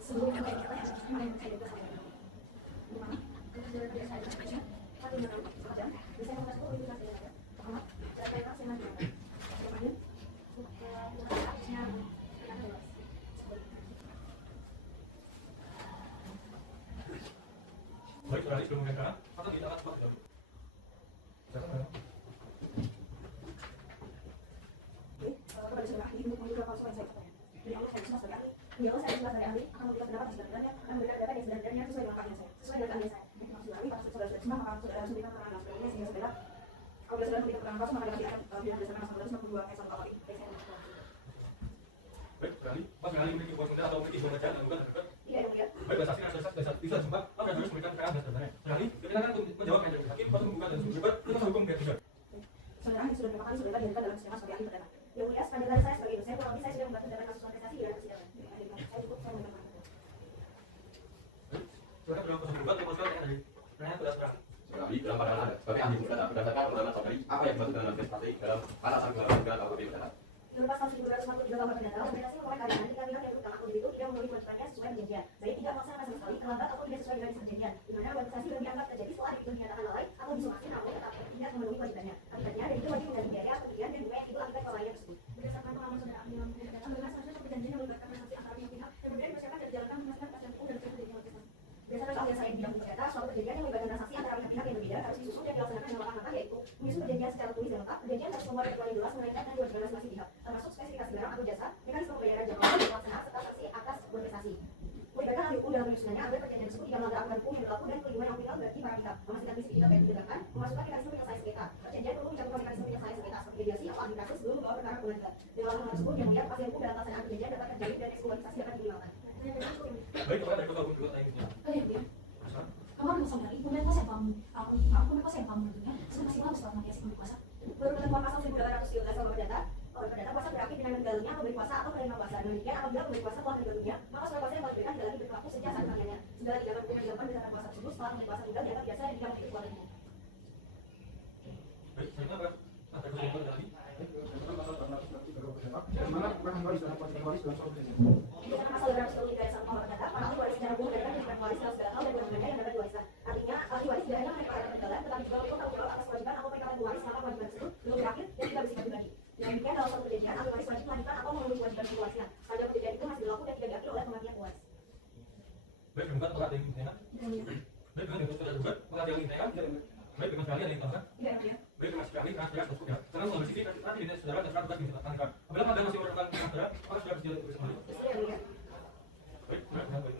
Sebelumnya saya kira ya, kemarin saya juga saya gimana? Kita sudah biasa saja. Satu menit saja. Bisa kita masuk itu masih ada. Pertama, cara saya masih ada. Kemudian harusnya Baik, beralih sebelum mengenai atau tidak akan cepat jauh. Silakan. kepada saudara ahli untuk membuka konsumen saya katanya. Jadi Allah saya sebagai ahli, ya Allah saya sebagai ahli akan memberikan pendapat yang sebenarnya dan memberikan data yang sebenarnya sesuai dengan keahlian saya, sesuai dengan keahlian saya. Jadi maksud ahli pada saudara sudah semua maka saudara harus memberikan keterangan dan sebagainya sehingga saudara kalau saudara memberikan keterangan palsu maka dapat dikatakan berdasarkan pasal 292 ayat 1 awal ini. Baik, beralih. Mas beralih memiliki buah sunda atau memiliki buah bacaan dan bukan terdekat. Iya, ya. Baik, bahasa asing dan bisa jumpa. Maka harus memberikan keterangan dan sebenarnya. Beralih, kebenaran untuk menjawab yang dari hakim, patut membuka dan berdebat tentang hukum pihak tiga. Saudara ahli sudah berapa kali sudah dihadirkan dalam sidang sebagai ahli perdana. Yang mulia, sepanjang dari saya sebagai dosen, kurang lebih saya sudah membantu dalam kasus kontestasi di dalam persidangan. Saya cukup saya memberikan Baik, silakan dalam proses berdebat memasukkan yang dari pertanyaan kepada sekarang. Sekali dalam pandangan Anda sebagai ahli perdata berdasarkan pengalaman saudari apa yang dimaksud dengan manifestasi dalam alasan gelar perdata atau perdata? Menurut pasal 1943 KUHP perdata, organisasi memulai keadaan ketika pihak yang berutang atau itu tidak memenuhi kewajibannya sesuai perjanjian, baik tidak melaksanakan sama sekali, terlambat atau tidak sesuai dengan perjanjian, di mana organisasi yang dianggap terjadi setelah itu dinyatakan lalai atau disomasi namun tetap tidak memenuhi kewajibannya. Akibatnya, dan itu wajib mengganti biaya, kerugian, dan bunga yang itu akibat kelalaian tersebut. Berdasarkan pengalaman saudara ahli dalam hukum perdata, bagaimana seharusnya perjanjian yang melibatkan transaksi antara pihak dan kemudian dipersiapkan dan dijalankan berdasarkan kepastian hukum dan perjanjian kontestasi. Berdasarkan keahlian saya di bidang hukum perdata, suatu perjanjian yang melibatkan transaksi antara pihak yang berbeda harus disusun dan dilaksanakan dengan langkah-langkah yaitu menyusun perjanjian secara tulis dan lengkap. Perjanjian harus membuat ketentuan yang jelas mengenai dan kewajiban masing-masing pihak, termasuk spesifikasi barang atau jasa, mekanisme pembayaran jangkauan dan pelaksanaan serta sanksi atas prestasi. Melibatkan ahli hukum dalam penyusunannya agar perjanjian tersebut tidak melanggar aturan hukum yang berlaku dan kelima yang final bagi para pihak, memastikan prinsip etika baik ditegakkan, memasukkan mekanisme penyelesaian sengketa. Perjanjian perlu mencantumkan mekanisme penyelesaian sengketa seperti mediasi atau arbitrase sebelum membawa perkara ke pengadilan. Dengan hal tersebut yang mulia kepastian hukum dalam pelaksanaan perjanjian dapat terjalin dan eksklusivitas dapat diminimalkan. Baik, kepada dari kuasa hukum juga tanya Ya. Kemarin saudari, kemudian kuasa yang kamu kuasa yang kamu tentunya sudah masih lama setelah mediasi kuasa. Menurut ketentuan pasal 1813 KUHP perdata, kuasa berakhir dengan meninggalnya pemberi kuasa atau penerima kuasa. Demikian apabila pemberi kuasa telah meninggal dunia, maka surat kuasa yang telah diberikan adalah berlaku sejak saat kematiannya. Segala tindakan hukum yang dilakukan berdasarkan kuasa tersebut setelah pemberi kuasa meninggal dianggap biasa dan tidak memiliki kekuatan hukum. Baik, selanjutnya ada kesimpulan dari Di mana bukan waris dalam posisi waris dalam suatu perjanjian. Berdasarkan pasal 293 ayat 1 KUHP perdata, para ahli waris secara umum adalah yang waris dalam segala hal dan kewajibannya yang dapat diwariskan. Artinya, ahli waris tidak hanya menerima peninggalan, tetapi juga untuk tanggung jawab atas kewajiban atau peringatan waris selama kewajiban tersebut belum berakhir dan tidak bersifat pribadi. Dengan demikian, dalam suatu perjanjian, ahli waris wajib melanjutkan atau memenuhi kewajiban pewarisnya. Sepanjang perjanjian itu masih berlaku dan tidak diakhiri oleh kematian pewaris. baik dengan telah ada yang ditanyakan. Baik dengan itu sudah juga telah ada yang ditanyakan. Baik dengan sekali ada yang ditambahkan. Tidak, ya. Baik dengan sekali karena sudah cukup ya. Sekarang mengambil CV nanti di saudara dan saudara tugas ditetapkan. Apabila anda masih memerlukan saudara, maka sudah bersedia untuk kembali. Tidak, ya. Baik, dengan baik.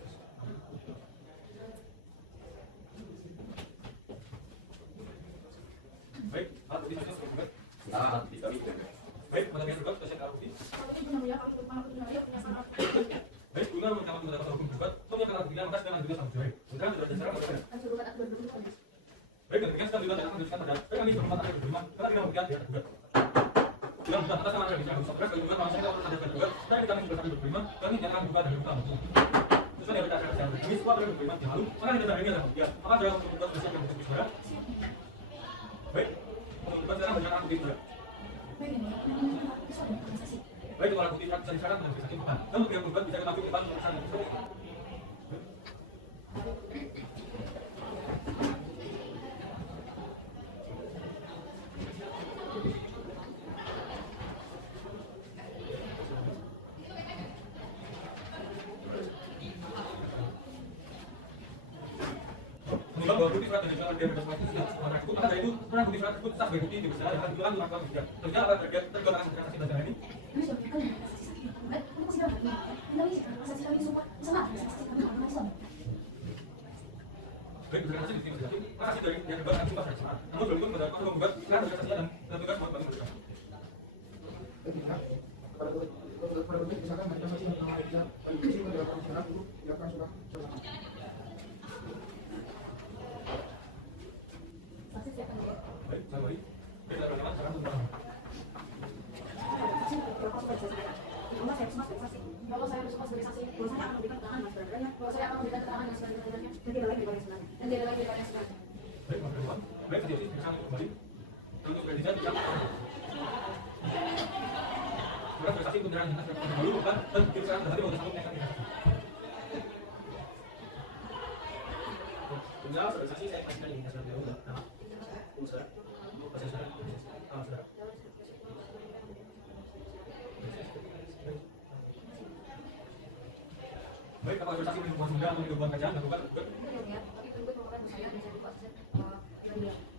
Baik, alat bukti saja sudah. Alat bukti kami. Baik, pada pihak juga sudah alat bukti. Baik, guna mencapai pendapat hukum debat, semuanya akan diberikan atas dan juga sama jari. Saudara sudah terserah pada baik, dan demikian sedang juga akan meneruskan pada kami berempat akan berterima karena tidak memberikan pihak tergugat. Dalam sudah atas sama ada bicara saudara sebagai juga manusia kita ada tergugat dan kita sudah kami berterima kami nyatakan juga dari utama. Sesuai dengan berdasarkan secara ini semua akan berterima di lalu maka kita ini adalah bukti. Maka saudara untuk tugas bersih yang bersih saudara. Baik, untuk tugas sekarang berjalan bukti saudara. Baik, kalau bukti bisa disyarat dan bisa dimakan. Dan untuk yang berbuat bisa dimaksud iman pemeriksaan dan sebagainya. Menimbang bahwa bukti surat dan jalan dia berdasarkan sudah semuanya cukup, maka dari itu sebenarnya bukti surat tersebut sah sebagai bukti dipercaya dengan tujuan melakukan tidak. Tentunya apa terjadi tergolong akan transaksi dan ini. Baik, terima kasih di sini. Terima kasih dari yang berbuat nanti pas namun belum pun mendapat membuat iklan berkasnya dan tugas buat bagi mereka. netizen yang surat prestasi untuk daerah dinas dulu bukan dan bikin sekarang berarti mau disambung dengan dinas. Tunggal prestasi saya pastikan di dinas dulu udah nama usaha proses saudara. Baik, kalau prestasi di lingkungan muda atau di lingkungan kerjaan lakukan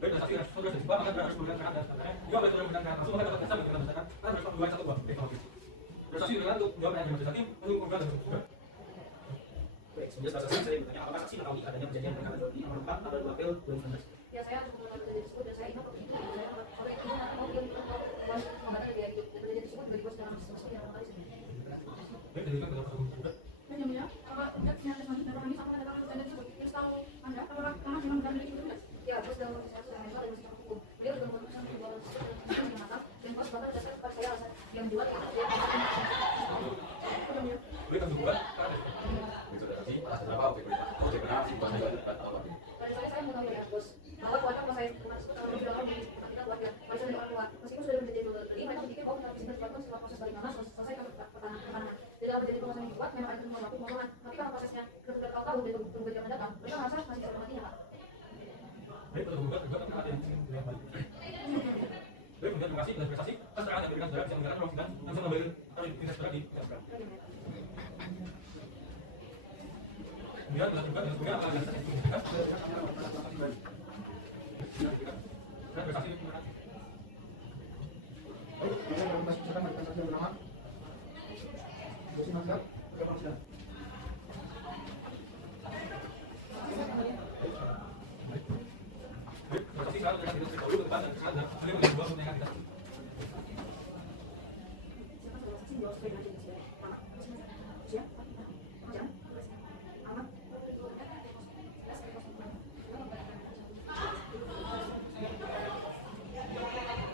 baik, prestasi sudah disebut maka harus memberikan syarat dan syaratnya juga boleh memberikan syarat langsung maka dapat jasa berdasarkan misalkan karena berapa 2 1 2 oke. Prestasi dengan untuk jawab pertanyaan majelis hakim untuk pembukaan dan juga. Baik, sebelum prestasi saya bertanya apakah saksi mengetahui adanya perjanjian perkara jual beli nomor 4 tanggal 2 April 2019? Ya, saya untuk perjanjian tersebut dan saya ingat waktu itu saya oleh itu mau dia untuk pembatas dia itu perjanjian tersebut juga dibuat secara sesuai yang kali ini. Baik, jadi kan berapa juga? Benjamin, apakah tidak menyatakan selanjutnya bahwa ini sama dengan perjanjian tersebut? Terus tahu Anda apakah karena memang benar itu tidak? Ya, terus dalam proses saya sudah mengenal dan sistem hukum. Beliau sudah memutuskan untuk jual sistem yang nakal dan pas bahkan berdasarkan kepada saya alasan yang dibuat itu dia Baik, kan juga karena Sudah saksi, alasan apa objek perintah? Objek perintah simpan juga dapat apa? pada saya mengetahui ya bos bahwa keluarga pas saya termasuk kalau di dalam kita keluarga masih ada orang tua meskipun sudah menjadi jual beli mereka berpikir oh kita bisa dilakukan setelah proses balik nama selesai ke pertahanan di dalam menjadi pengusaha yang dibuat memang ada semua waktu pemotongan tapi kalau prosesnya sudah tahu dan tunggu jam mendatang mereka merasa masih bisa matinya pak. baik, untuk juga kan ada yang dilihat balik. Baik, kemudian terima kasih atas prestasi keterangan yang diberikan saudara bisa menggunakan ruang sidang yang bisa memberi aktivitas saudara di sidang. Kemudian juga sebelumnya apa yang saya diberikan dan prestasi diberikan. Baik, kita berkas persidangan berikan saksi yang bernama Yosi Mazhar, ke persidangan. Baik, prestasi sekarang kita tidak dahulu ke depan dan sekarang beliau menjadi dua pertanyaan kita.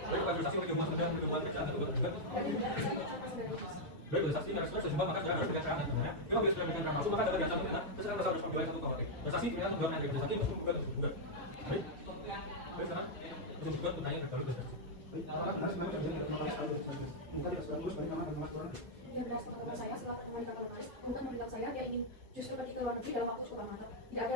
Baik, pada prestasi oleh gabungan dan gabungan kerjaan dan juga. Baik, prestasi dan respon sejumlah maka harus berikan syarat dan sebenarnya. Memang bila sudah berikan syarat masuk maka dapat diancam pidana. Terserah dasar harus memulai satu KWT. Prestasi pidana tunggal naik prestasi masuk juga juga. Baik, baik sekarang untuk juga pertanyaan yang baru dari Baik, apakah benar sebenarnya terjadi pertemuan sekali bersalah? Bukan tidak sekaligus bagi nama dan mas Tuhan. Dia benar teman saya setelah pertemuan di kantor Paris, kemudian memberitahu saya dia ingin justru pergi ke luar negeri dalam waktu cukup lama. Tidak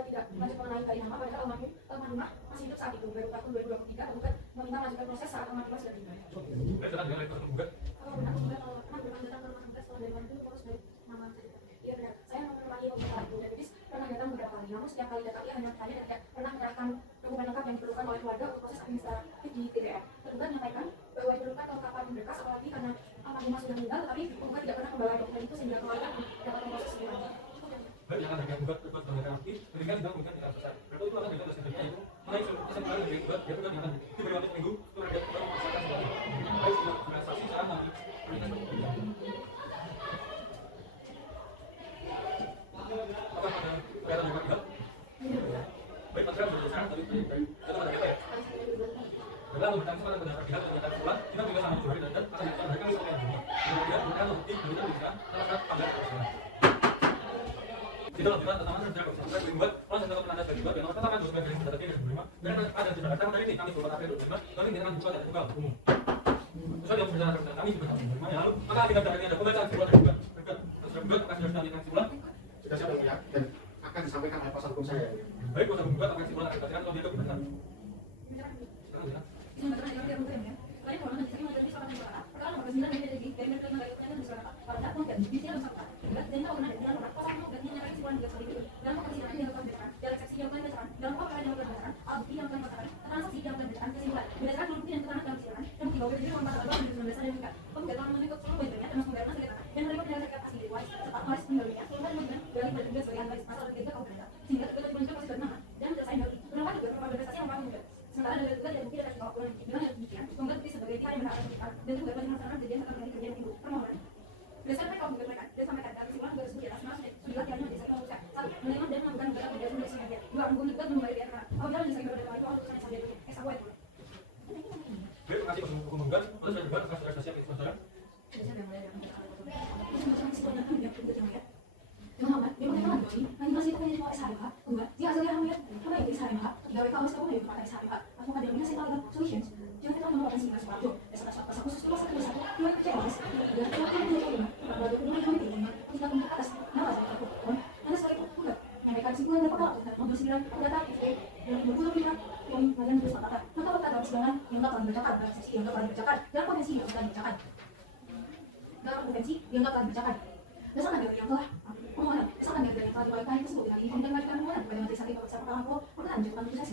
lanjut mengenai dari nama padahal almarhumah masih hidup saat itu. Baru tahun 2023 kemudian meminta melanjutkan proses saat almarhumah sudah tiba. baik, sekarang dengan rektor juga. Kalau benar kemudian pernah berlanjutan ke rumah sakit setelah dari mana itu terus dari nama saya. Iya benar, saya menemani pemeriksaan itu dan medis pernah datang beberapa kali. Namun setiap kali datang ia hanya bertanya dan tidak pernah menyerahkan dokumen lengkap yang diperlukan oleh keluarga untuk proses administratif di DPR. Tergugat menyampaikan bahwa diperlukan kelengkapan berkas apalagi karena almarhumah sudah meninggal, tetapi tergugat tidak pernah membawa dokumen itu sehingga keluarga dapat memproses semuanya. Baik, yang akan juga berbuat dengan aktif, demikian juga mungkin tidak selesai. Berikut itu akan diberikan atas kerja itu mengenai kesan kali dari buat dia juga yang akan diberi waktu seminggu untuk rakyat baru masyarakat sebagai baik sudah transaksi sekarang nanti perintah seperti apa ada kelihatan juga tidak? Baik, masyarakat sudah sekarang tadi itu ada apa ya? Dalam bertanggung jawab pada pihak yang akan pulang, kita juga sama juga dan akan kita mereka bisa yang kemudian mereka bukti kemudian bisa salah satu panggilan persidangan. Kita lanjutkan tentang rencana komisioner dibuat proses untuk penanda bagi yang pertama harus sebagai data yang sebelumnya dan ada tidak datang dari ini kami beberapa April 2015 kami dengan buka dan buka umum. Sesuai dengan perjalanan rencana kami juga tahun 2005 yang lalu maka tidak ada pembacaan kesimpulan dari buka terus buka akan sudah dilanjutkan kesimpulan Sudah siap ya dan akan disampaikan oleh kuasa hukum saya. baik kuasa hukum buka akan kesimpulan akan dibacakan kalau dia kebenaran. Sekarang ya. Sementara dari juga tidak mungkin akan jawab dengan gimana demikian, mengganti sebagai pihak yang berhak berbicara dan juga bagi masyarakat kejadian akan menjadi kejadian itu permohonan. Berdasarkan kalau mereka dia sampaikan dalam kesimpulan garis besar atas sudah tiada desa manusia. Satu, menerima dan melakukan negara kebiasaan dari sebagian. Dua, menggunakan membayar biaya karena apabila desa itu berada itu harus sampai itu. Esa buat. Baik, terima kasih kuasa hukum menggugat. Terus saya juga akan sudah siap itu saudara. Solutions. Jangan kita potensi iman Suparjo. Dasar khusus nomor 121 2 CLS 325 tanggal 22 Juli 2005 tentang untuk atas nama saya Pohon. Anda sebagai penggugat menyampaikan kesimpulan dan pokok nomor 9 data FE 2025 yang bagian tulis kata maka dalam persidangan yang telah dibacakan dalam sesi yang telah dibacakan dalam potensi yang telah dibacakan dasarkan dalil yang telah permohonan dasarkan dalil yang telah dibacakan tersebut dengan ini mengajukan permohonan kepada majelis hakim pemeriksaan perkara pokok permohonan menjatuhkan putusan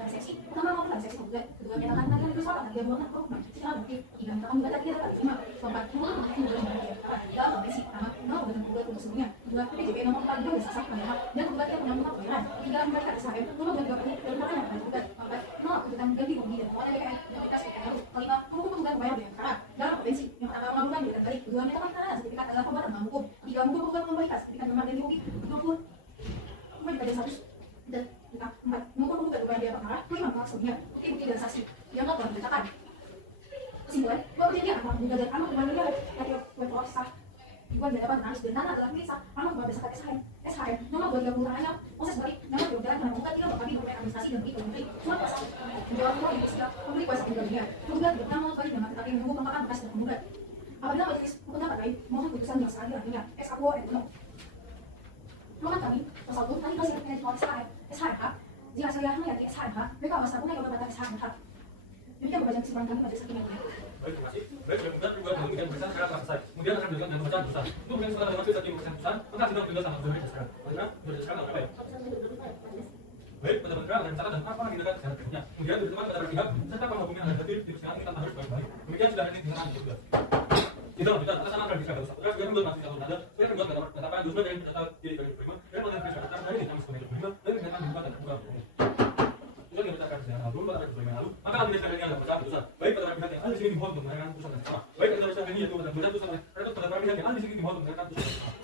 dari seksi pertama maupun dari seksi penggugat kedua menyatakan pengadilan negeri Surakarta tidak berwenang secara bukti tiga menyatakan gugatan tidak dapat diterima keempat permohonan mengajukan dalam potensi pertama nomor gugatan penggugat untuk sebelumnya dua PPJP nomor 4 12 penyerah dan penggugat yang menyambungkan pembelaan tiga memberikan SHM nomor gugatan dapat dan permohonan kepada penggugat empat menolak gugatan ganti rugi dan permohonan BPN otoritas PPN kelima menghukum penggugat bayar biaya perkara dalam potensi yang pertama melakukan gugatan balik kedua menyatakan penahanan sertifikat adalah pembuatan dalam hukum tiga menghukum penggugat memberikan sertifikat memang ganti rugi 20 memberikan status dan empat menghukum penggugat bayar biaya perkara kelima menolak sebelumnya bukti dan saksi yang telah dibacakan kesimpulan bahwa perjanjian antara penggugat dan anak dengan negara yang berproses dibuat di hadapan analis dan tanah adalah milik anak berdasarkan SHM nomor 230 tanahnya proses balik nama penggugat karena penggugat tidak berkali dokumen administrasi dan bukti pemberi cuma pasal menjawab semua di setiap pemberi kuasa tinggal dunia penggugat bernama balik nama tetapi menunggu pengkapan berkas dan penggugat apabila majelis hukum dapat baik mohon putusan yang seadil adilnya ex aquo et non mohon kami pasal 1 tadi kasih SHM SHMH jika saya melihat SHMH mereka masa punya yang berbatas SHMH demikian pembacaan kesimpulan kami majelis hakim yang mulia. Baik, terima kasih. Baik, sudah penggugat juga demikian pemeriksaan secara telah selesai. Kemudian akan dilanjutkan dengan pembacaan putusan. Untuk pemeriksaan dengan majelis hakim pemeriksaan putusan, maka sidang tinggal sama berdiri sekarang. Bagaimana? Berdasarkan apa ya? Baik, pada penterang akan dicatat dan apa yang tindakan secara berikutnya. Kemudian diberikan kepada pihak serta para hukum yang ada hadir di persidangan ini tanpa harus baik-baik. Demikian sudah ini dengan juga. Kita lanjutkan atas nama Tradisi Agama Saputra sebagai pembuat masih nada sebagai pembuat penetapan justru dari data di bagi prima dan pada Tradisi Agama dari kami sebagai prima dari kegiatan pembuatan dan pembukaan. Itu yang kita akan sedang lalu pada Tradisi Agama lalu maka kami sekali ini ada pecah putusan baik pada pihak yang ada di sini dimohon untuk mendengarkan putusan yang sama baik pada pihak ini yaitu pada putusan pada pihak yang ada di sini dimohon untuk mendengarkan putusan yang sama.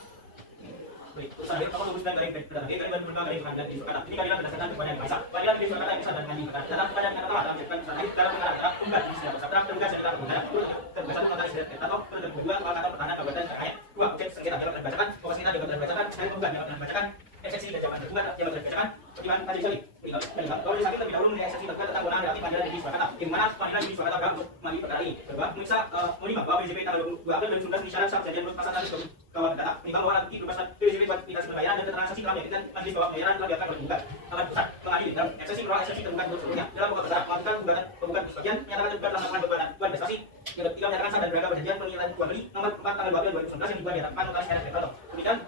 Baik, putusan yang pertama memutuskan dari pengadilan dari pengadilan negeri Surakarta. Ini keadilan berdasarkan kepada yang Maha. Pengadilan negeri Surakarta yang bisa dan kami dalam keadaan yang telah menjatuhkan putusan akhir dalam perkara antara penggugat di sidang bersabda tergugat sengketa perbuatan tergugat mengenai istirahat tertato kedua kalau pertahanan kabupaten terkait dua objek sengketa dapat dibacakan pokok sengketa dapat dibacakan saya penggugat dapat dibacakan eksepsi kejaman tergugat dapat dibacakan pertimbangan tadi sekali kalau disakit lebih dahulu mengenai eksepsi tergugat tentang kewenangan relatif pengadilan negeri Surakarta di mana pengadilan negeri Surakarta berhak untuk mengambil perkara ini kedua memeriksa menimba bahwa PJP tanggal 22 April 2019 di syarat kejadian menurut pasal 1 kawan data menimbang bahwa nanti berupa PJP buat minta pembayaran dan keterangan saksi telah meyakinkan majelis bahwa pembayaran telah dilakukan oleh penggugat akan pusat mengadili dalam eksepsi menolak eksepsi tergugat menurut sebelumnya dalam pokok perkara melakukan gugatan penggugat sebagian menyatakan tergugat telah melakukan perbuatan prestasi yang ketiga menyatakan sah dan beragam perjanjian pengiriman jual beli nomor 4 tanggal 2 April 2019 yang dibuat di hadapan notaris RS Petroto demikian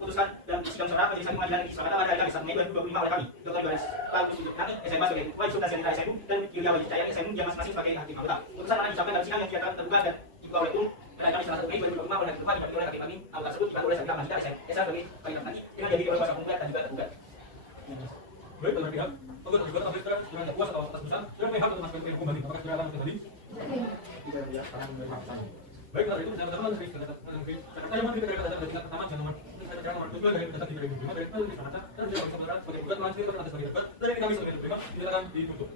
putuskan dalam sidang saudara majelis hakim pengadilan negeri Surakarta pada Kamis 1 Mei 2025 oleh kami Dr. Yohanes Paulus untuk kami SMA sebagai ketua Subnasi Anita SMU dan Yulia Wajib Cahaya SMU yang masing-masing sebagai hakim anggota putusan akan disampaikan dalam sidang yang dinyatakan tergugat dan dibuka oleh pada Kamis 1 Mei 2025 oleh ketua dibantu oleh hakim kami anggota tersebut dibantu oleh Sabila Masjid SA sebagai pengadilan nanti dengan jadi oleh kuasa penggugat dan juga tergugat. Baik, pada pihak penggugat juga apabila sudah ada puas atau atas putusan sudah pihak untuk masukkan ke hukum banding apakah sudah akan kembali? Tidak dilaksanakan menerima putusan. Baik, dari itu saya pertama dari saya memang tidak ada tingkat pertama yang nomor saya nomor 7 dari data 2005 dari Surakarta dan dia bisa berkata sebagai gugat melansir atas sebagai gugat dari kami sebagai terima kita akan ditutup.